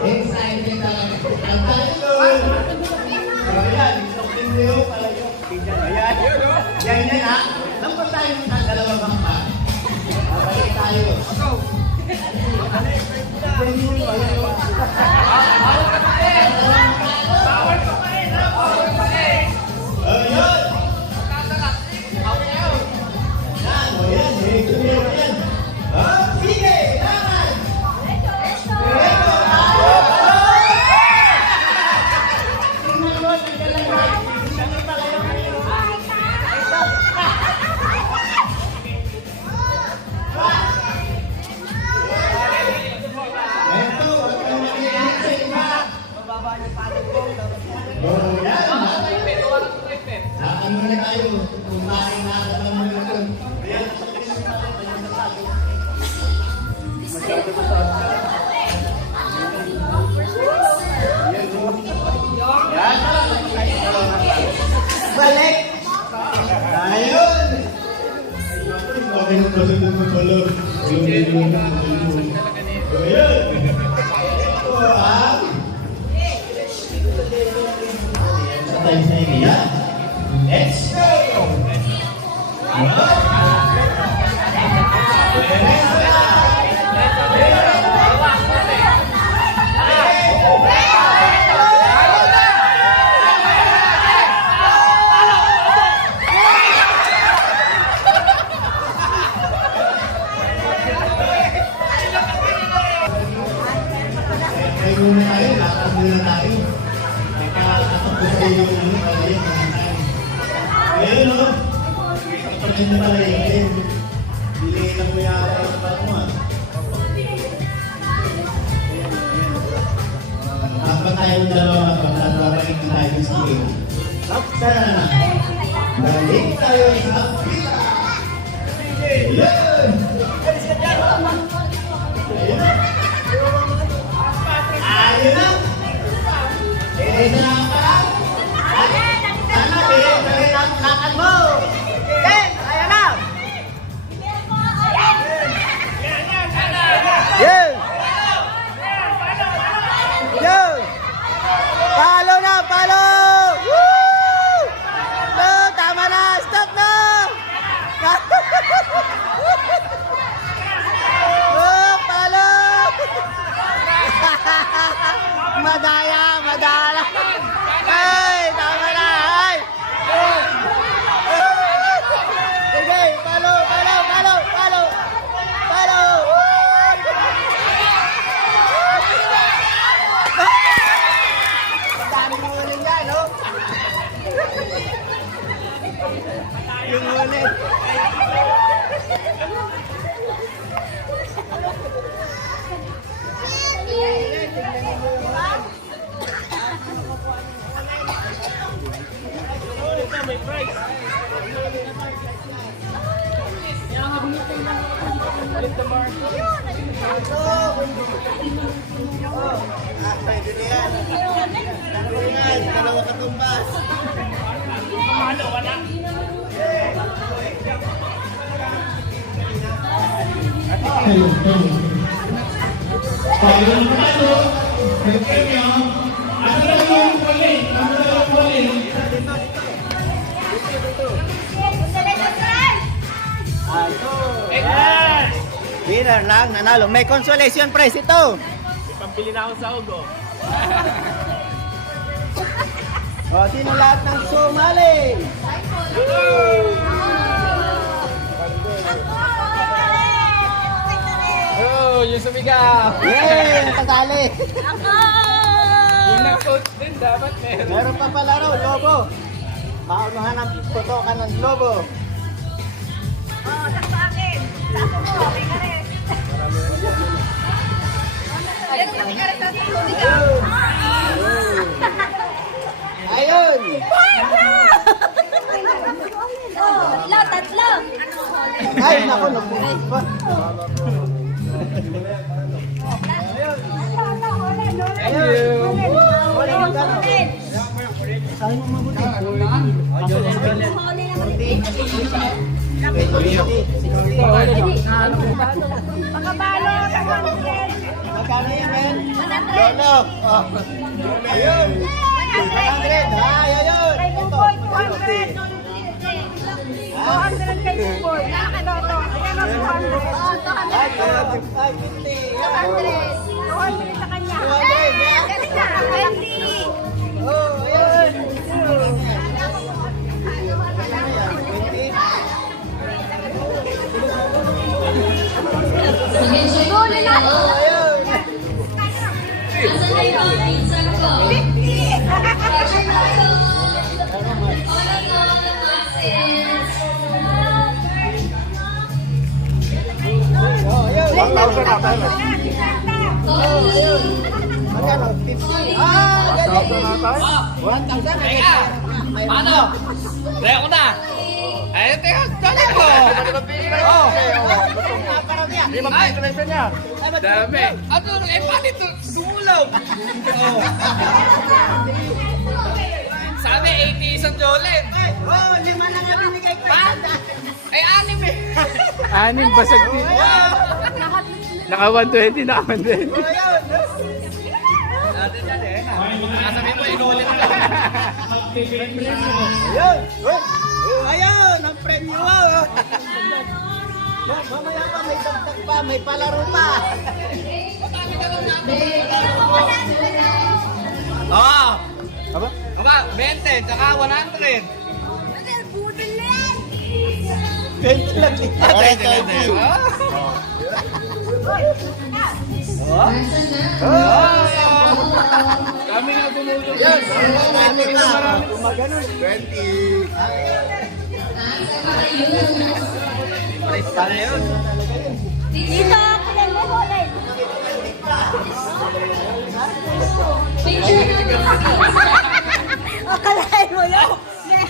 Excited talaga. Ang tayo! Ayan, something new pala yun. Ayan. Yan ha. Lampas tayo ng dalawang bangka. Balik tayo. Bawal pa pa rin! Ayun! Yan, o yan. Yan. Sige! Laman! Diretso! Balik! Ayun! Ayun! Ito ang sa tayo sa inyo. Let's go! Muna tayo, lakad muna tayo. Nakakatapos sa iyo ng palayin. Ngayon, no? Kapag hindi palayin, bilhin lang mo yata yung pato mo. Kapag tayo ng dalawa, pagkakabalik na tayo sa iyo. Sana na. Balik tayo sa pila. Yan! Ayun na! Diretso na ang parang! Sana, diretso na ang lakad mo! Ten! Ayan na! Yun! Yun! Palo na! Palo! Woo! No! Tama na! Stop na! Oh! Palo! Madaya, madala. Ay, tama na. Ay. Sige, palo. Dami mo uling yan, no? Yung uling. May price. Balik the mark. Pwede na yan. Dalawa katumbas. Ano, wala. Winner lang, nanalo. May consolation prize ito. Pambili na ako sa ugo. O, sino lahat ng sumali? Oh, yung sumigaw. Yay! Kasali! Yung nag-coach din, dapat meron. Meron pa pala raw, lobo. Paunahan ang putokan ng lobo. Oh, sa akin. Sa mo, okay ka rin. Okay ka rin sa Ayun! Tatlo. Ay, naku, nabuhay pa. Thank you. Wala na gano'n. Saan mo mabuti? 40. Pagkabalo, 100. Magkano yan, men? 100. Lolo. Oh. Ayun. 100. Ay, ayun. Kay Buboy, 200. 200 kay Buboy. Nakakaloto. Ayan o, 200. Ay, 50. 200 sa kanya. 200. Galing na, 20. Oh, ayun. Duli na. Oh, ayun. Asan na yung pinsan ko? 1,000 na tayo. Magkano? 50. Ah, galing. 1,000 Teka! Paano? Kaya ko na! Ay, teka! Dali ko! Oh! Ay! Dami! Ano? Eh, bakit sumulaw? Sabi, 80 isang jolen. Oh, 5 na nga binigay ko. Pa? Ay, 6 eh! Anim basag din. Naka 120 na ako din. Ayun. Natin yan eh. Sabi mo, inulit ko. Ayun. Oh, ayun, ang premyo. Oh. Mamaya pa, may dagdag pa, may palaro pa. Oo! Aba? Aba, 20, tsaka 100. Budol na yan. 20 lang. Kami nga bumulong. Yes, marami pa. Gumaganon. 20. Para yun. Dito, kulen mo, kulen. Picture Akalain mo yun.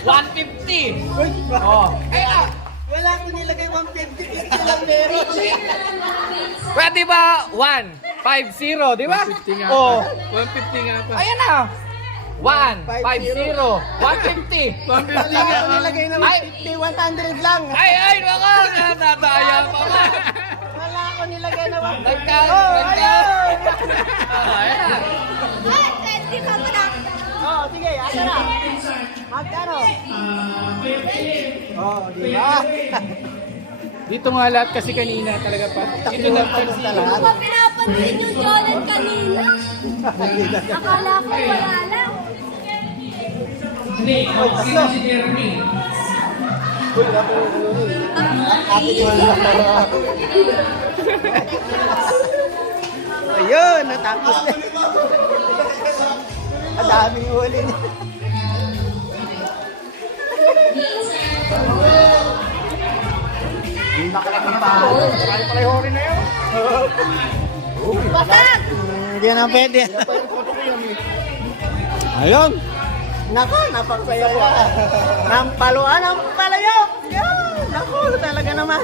150. Uy, Oh. ay, wala ko nilagay 150. Ito lang meron. Pwede ba 150, di ba? 150 nga Oh. pa. 150 nga pa. Ayan na. 150. 150. 150 Wala nga ko pa. nilagay na Ay. 150, 100 lang. Ay, baka nataya pa ba? Wala ko nilagay na 150. Nagka- Oh, nagka- ayun. Ayan na. Ay, 20 pa mo na. Oh, sige, asa na? Magkano? Oh, di ba? Dito nga lahat kasi kanina talaga pa. Ito na Ano sa Ano lahat? ba pinapansin yung Jolan kanina? Akala ko wala lang. Oh, tatlo. Uy, ako. Akin yung lang. Ayun, natapos na. Ang daming huli niya. Hindi nakalakang pa. Kaya pala yung huli na yun. Basag! Hindi na pwede. Ayun. Nako, napagsaya ka. Nampaluan ang palayok. Yan. Nako, talaga naman.